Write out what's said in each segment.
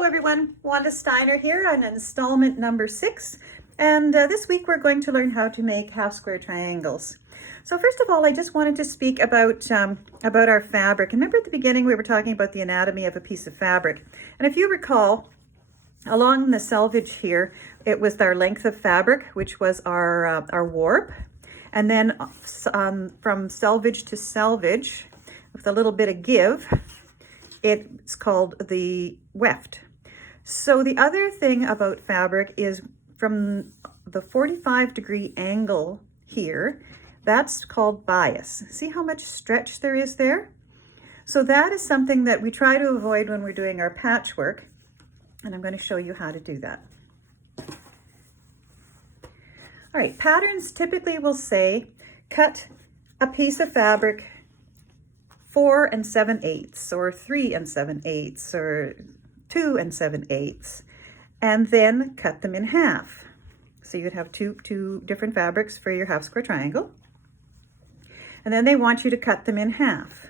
Hello everyone, Wanda Steiner here on installment number 6, and this week we're going to learn how to make half square triangles. So first of all, I just wanted to speak about our fabric. And remember at the beginning we were talking about the anatomy of a piece of fabric, and if you recall, along the selvage here, it was our length of fabric, which was our warp, and then from selvage to selvage, with a little bit of give, it's called the weft. So the other thing about fabric is from the 45-degree angle here, that's called bias. See how much stretch there is there? So that is something that we try to avoid when we're doing our patchwork, and I'm going to show you how to do that. All right, patterns typically will say cut a piece of fabric 4 7/8, or 3 7/8, or 2 7/8, and then cut them in half. So you'd have two different fabrics for your half square triangle, and then they want you to cut them in half.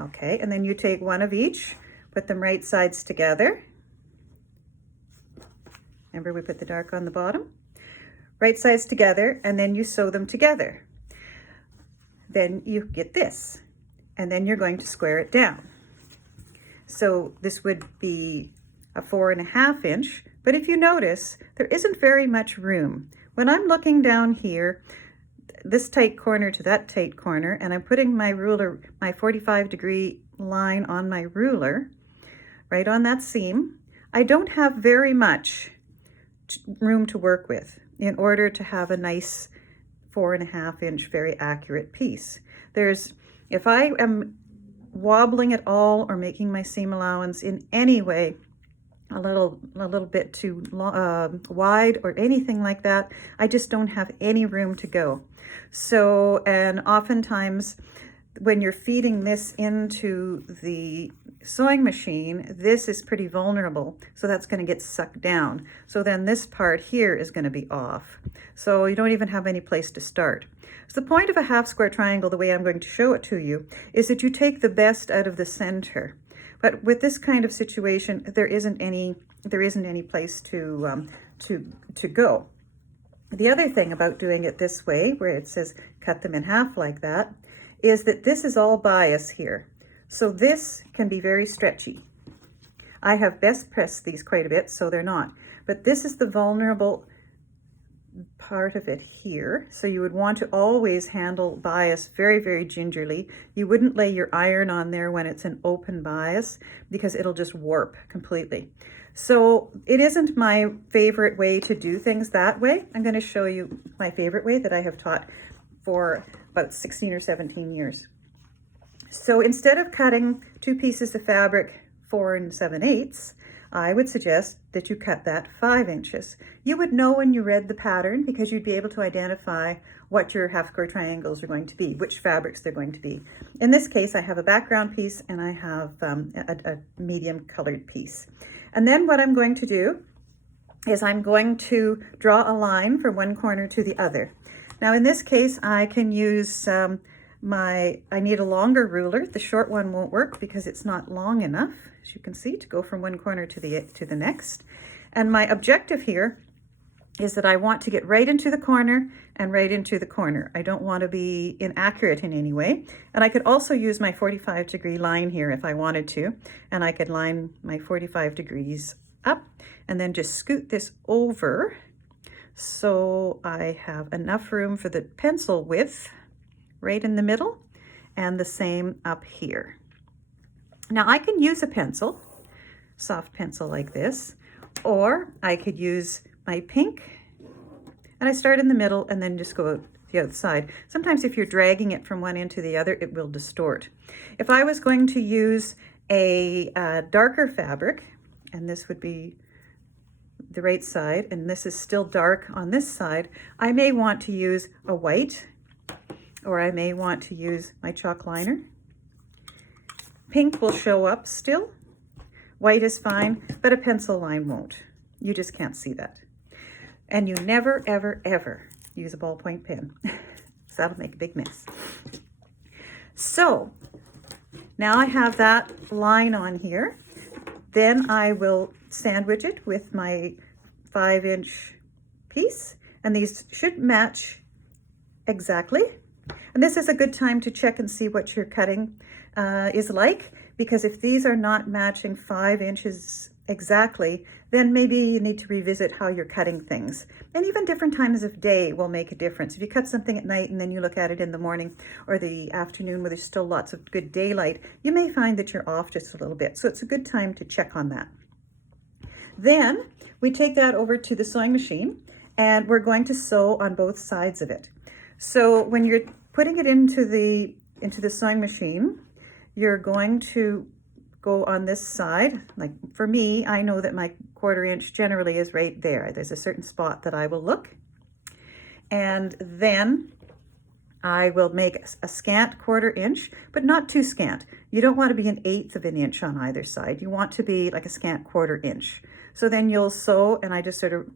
Okay, and then you take one of each, put them right sides together. Remember, we put the dark on the bottom. Right sides together, and then you sew them together. Then you get this, and then you're going to square it down. So this would be a 4.5 inch, but if you notice, there isn't very much room. When I'm looking down here, this tight corner to that tight corner, and I'm putting my ruler, my 45-degree line on my ruler, right on that seam, I don't have very much room to work with in order to have a nice 4.5 inch very accurate piece. If I am wobbling at all or making my seam allowance in any way a little bit too wide or anything like that, I just don't have any room to go. So, and oftentimes when you're feeding this into the sewing machine, this is pretty vulnerable, so that's going to get sucked down. So then this part here is going to be off. So you don't even have any place to start. So the point of a half square triangle, the way I'm going to show it to you, is that you take the best out of the center. But with this kind of situation, there isn't any place to go. The other thing about doing it this way, where it says cut them in half like that, is that this is all bias here. So this can be very stretchy. I have best pressed these quite a bit, so they're not. But this is the vulnerable part of it here. So you would want to always handle bias very, very gingerly. You wouldn't lay your iron on there when it's an open bias, because it'll just warp completely. So it isn't my favorite way to do things that way. I'm going to show you my favorite way that I have taught for about 16 or 17 years. So instead of cutting two pieces of fabric 4 7/8, I would suggest that you cut that 5 inches. You would know when you read the pattern, because you'd be able to identify what your half square triangles are going to be, which fabrics they're going to be. In this case, I have a background piece and I have a medium colored piece. And then what I'm going to do is I'm going to draw a line from one corner to the other. Now in this case, I can use I need a longer ruler. The short one won't work because it's not long enough, as you can see, to go from one corner to the next. And my objective here is that I want to get right into the corner and right into the corner. I don't want to be inaccurate in any way. And I could also use my 45-degree line here if I wanted to, and I could line my 45 degrees up and then just scoot this over so I have enough room for the pencil width right in the middle, and the same up here. Now I can use a pencil, soft pencil like this, or I could use my pink, and I start in the middle and then just go out the other side. Sometimes if you're dragging it from one end to the other, it will distort. If I was going to use a darker fabric, and this would be the right side, and this is still dark on this side, I may want to use a white, or I may want to use my chalk liner. Pink will show up still. White is fine, but a pencil line won't. You just can't see that. And you never, ever, ever use a ballpoint pen. So that'll make a big mess. So now I have that line on here. Then I will sandwich it with my 5-inch piece, and these should match exactly. And this is a good time to check and see what your cutting is like, because if these are not matching 5 inches exactly, then maybe you need to revisit how you're cutting things. And even different times of day will make a difference. If you cut something at night and then you look at it in the morning or the afternoon where there's still lots of good daylight, you may find that you're off just a little bit. So it's a good time to check on that. Then we take that over to the sewing machine, and we're going to sew on both sides of it. So when you're putting it into the sewing machine, you're going to go on this side. Like for me, I know that my 1/4 inch generally is right there. There's a certain spot that I will look, and then I will make a scant 1/4 inch, but not too scant. You don't want to be 1/8 of an inch on either side. You want to be like a scant 1/4 inch. So then you'll sew, and I just sort of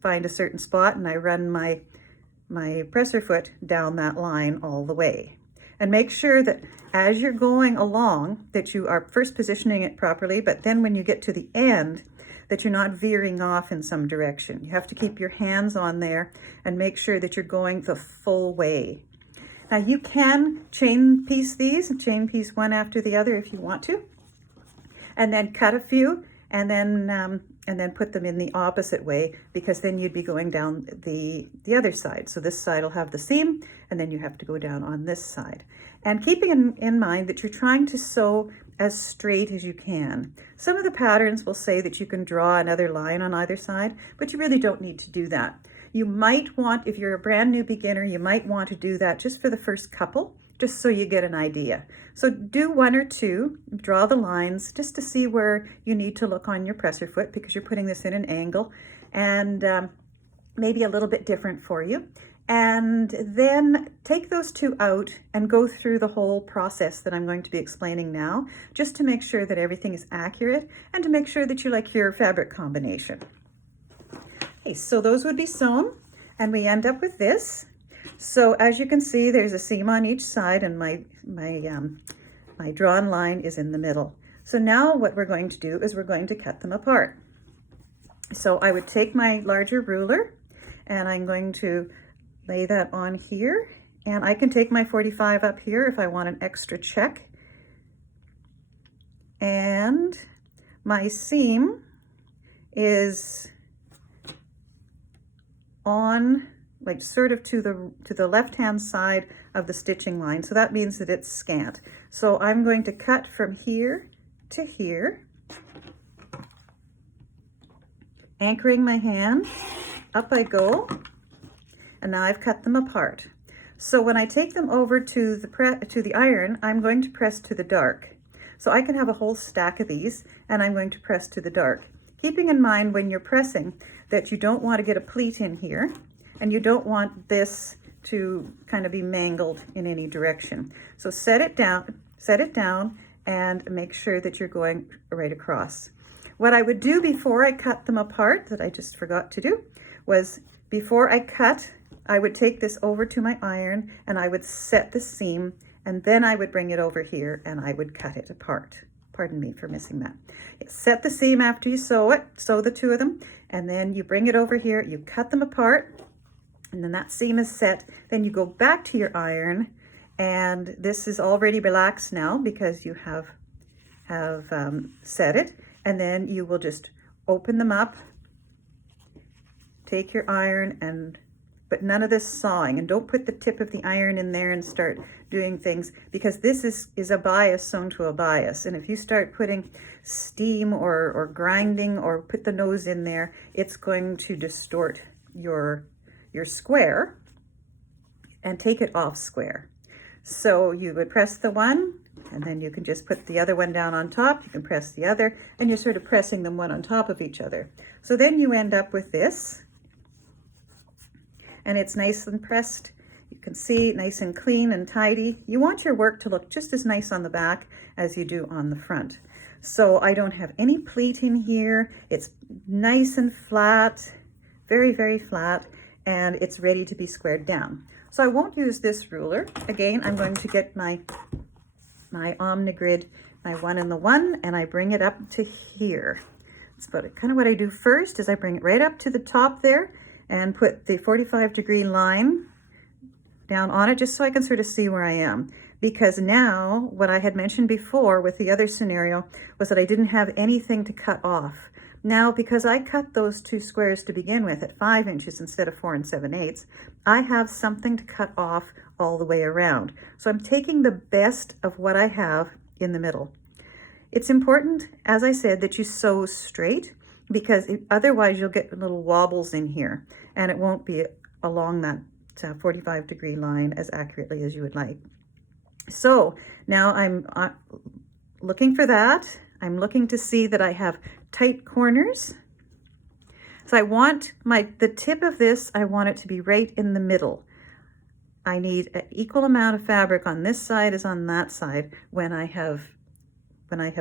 find a certain spot, and I run my presser foot down that line all the way. And make sure that as you're going along that you are first positioning it properly, but then when you get to the end, that you're not veering off in some direction. You have to keep your hands on there and make sure that you're going the full way. Now you can chain piece these, chain piece one after the other if you want to, and then cut a few, and then put them in the opposite way, because then you'd be going down the other side. So this side will have the seam, and then you have to go down on this side. And keeping in mind that you're trying to sew as straight as you can. Some of the patterns will say that you can draw another line on either side, but you really don't need to do that. You might want, if you're a brand new beginner, you might want to do that just for the first couple, just so you get an idea. So do 1 or 2, draw the lines just to see where you need to look on your presser foot, because you're putting this in an angle, and maybe a little bit different for you. And then take those 2 out and go through the whole process that I'm going to be explaining now, just to make sure that everything is accurate and to make sure that you like your fabric combination. Okay, so those would be sewn, and we end up with this. So as you can see, there's a seam on each side, and my drawn line is in the middle. So now what we're going to do is we're going to cut them apart. So I would take my larger ruler, and I'm going to lay that on here, and I can take my 45 up here if I want an extra check. And my seam is on, like sort of to the left-hand side of the stitching line. So that means that it's scant. So I'm going to cut from here to here, anchoring my hand, up I go, and now I've cut them apart. So when I take them over to the iron, I'm going to press to the dark. So I can have a whole stack of these, and I'm going to press to the dark. Keeping in mind when you're pressing that you don't want to get a pleat in here, and you don't want this to kind of be mangled in any direction. So set it down and make sure that you're going right across. What I would do before I cut them apart, that I just forgot to do, was before I cut, I would take this over to my iron and I would set the seam, and then I would bring it over here and I would cut it apart. Pardon me for missing that. Set the seam after you sew it, sew the 2 of them, and then you bring it over here, you cut them apart, and then that seam is set. Then you go back to your iron, and this is already relaxed now because you have set it, and then you will just open them up, take your iron, but none of this sawing, and don't put the tip of the iron in there and start doing things, because this is a bias sewn to a bias, and if you start putting steam or grinding or put the nose in there, it's going to distort your square and take it off square. So you would press the one, and then you can just put the other one down on top, you can press the other, and you're sort of pressing them one on top of each other. So then you end up with this, and it's nice and pressed. You can see, nice and clean and tidy. You want your work to look just as nice on the back as you do on the front. So I don't have any pleat in here. It's nice and flat, very, very flat, and it's ready to be squared down. So I won't use this ruler. Again, I'm going to get my Omnigrid my 1 and the 1, and I bring it up to here. That's about it. Kind of what I do first is I bring it right up to the top there and put the 45-degree line down on it just so I can sort of see where I am. Because now, what I had mentioned before with the other scenario was that I didn't have anything to cut off. Now, because I cut those 2 squares to begin with at 5 inches instead of 4 7/8, I have something to cut off all the way around. So I'm taking the best of what I have in the middle. It's important, as I said, that you sew straight, because otherwise you'll get little wobbles in here and it won't be along that 45-degree line as accurately as you would like. So now I'm looking for that. I'm looking to see that I have tight corners. So I want the tip of this, I want it to be right in the middle. I need an equal amount of fabric on this side as on that side when I have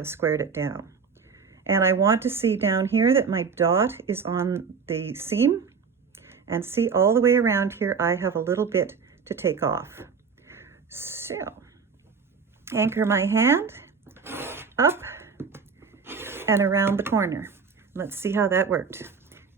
squared it down. And I want to see down here that my dot is on the seam, and see all the way around here I have a little bit to take off. So anchor my hand up and around the corner. Let's see how that worked.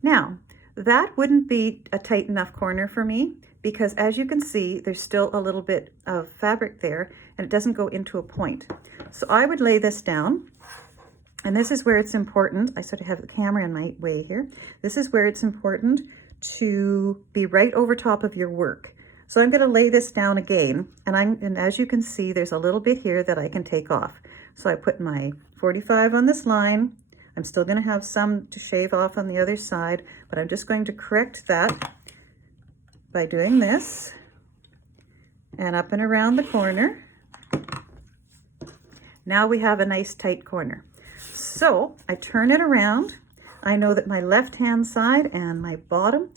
Now, that wouldn't be a tight enough corner for me, because as you can see, there's still a little bit of fabric there and it doesn't go into a point. So I would lay this down, and this is where it's important. I sort of have the camera in my way here. This is where it's important to be right over top of your work. So I'm going to lay this down again, and as you can see, there's a little bit here that I can take off. So I put my 45 on this line. I'm still going to have some to shave off on the other side, but I'm just going to correct that by doing this and up and around the corner. Now we have a nice tight corner. So I turn it around. I know that my left-hand side and my bottom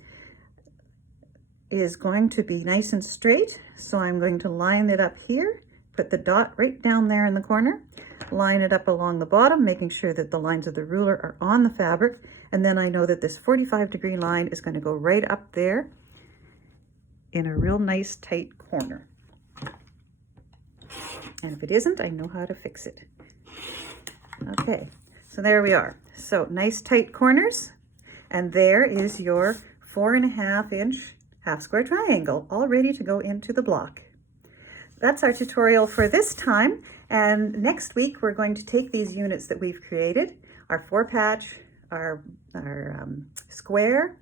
is going to be nice and straight. So I'm going to line it up here, put the dot right down there in the corner, line it up along the bottom, making sure that the lines of the ruler are on the fabric. And then I know that this 45-degree line is going to go right up there in a real nice tight corner. And if it isn't, I know how to fix it. Okay, so there we are. So nice tight corners, and there is your 4.5-inch half square triangle all ready to go into the block. That's our tutorial for this time, and next week we're going to take these units that we've created, our 4-patch, our square,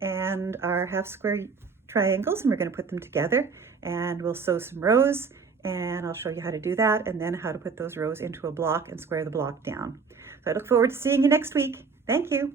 and our half square triangles, and we're going to put them together, and we'll sew some rows, and I'll show you how to do that, and then how to put those rows into a block and square the block down. So I look forward to seeing you next week. Thank you.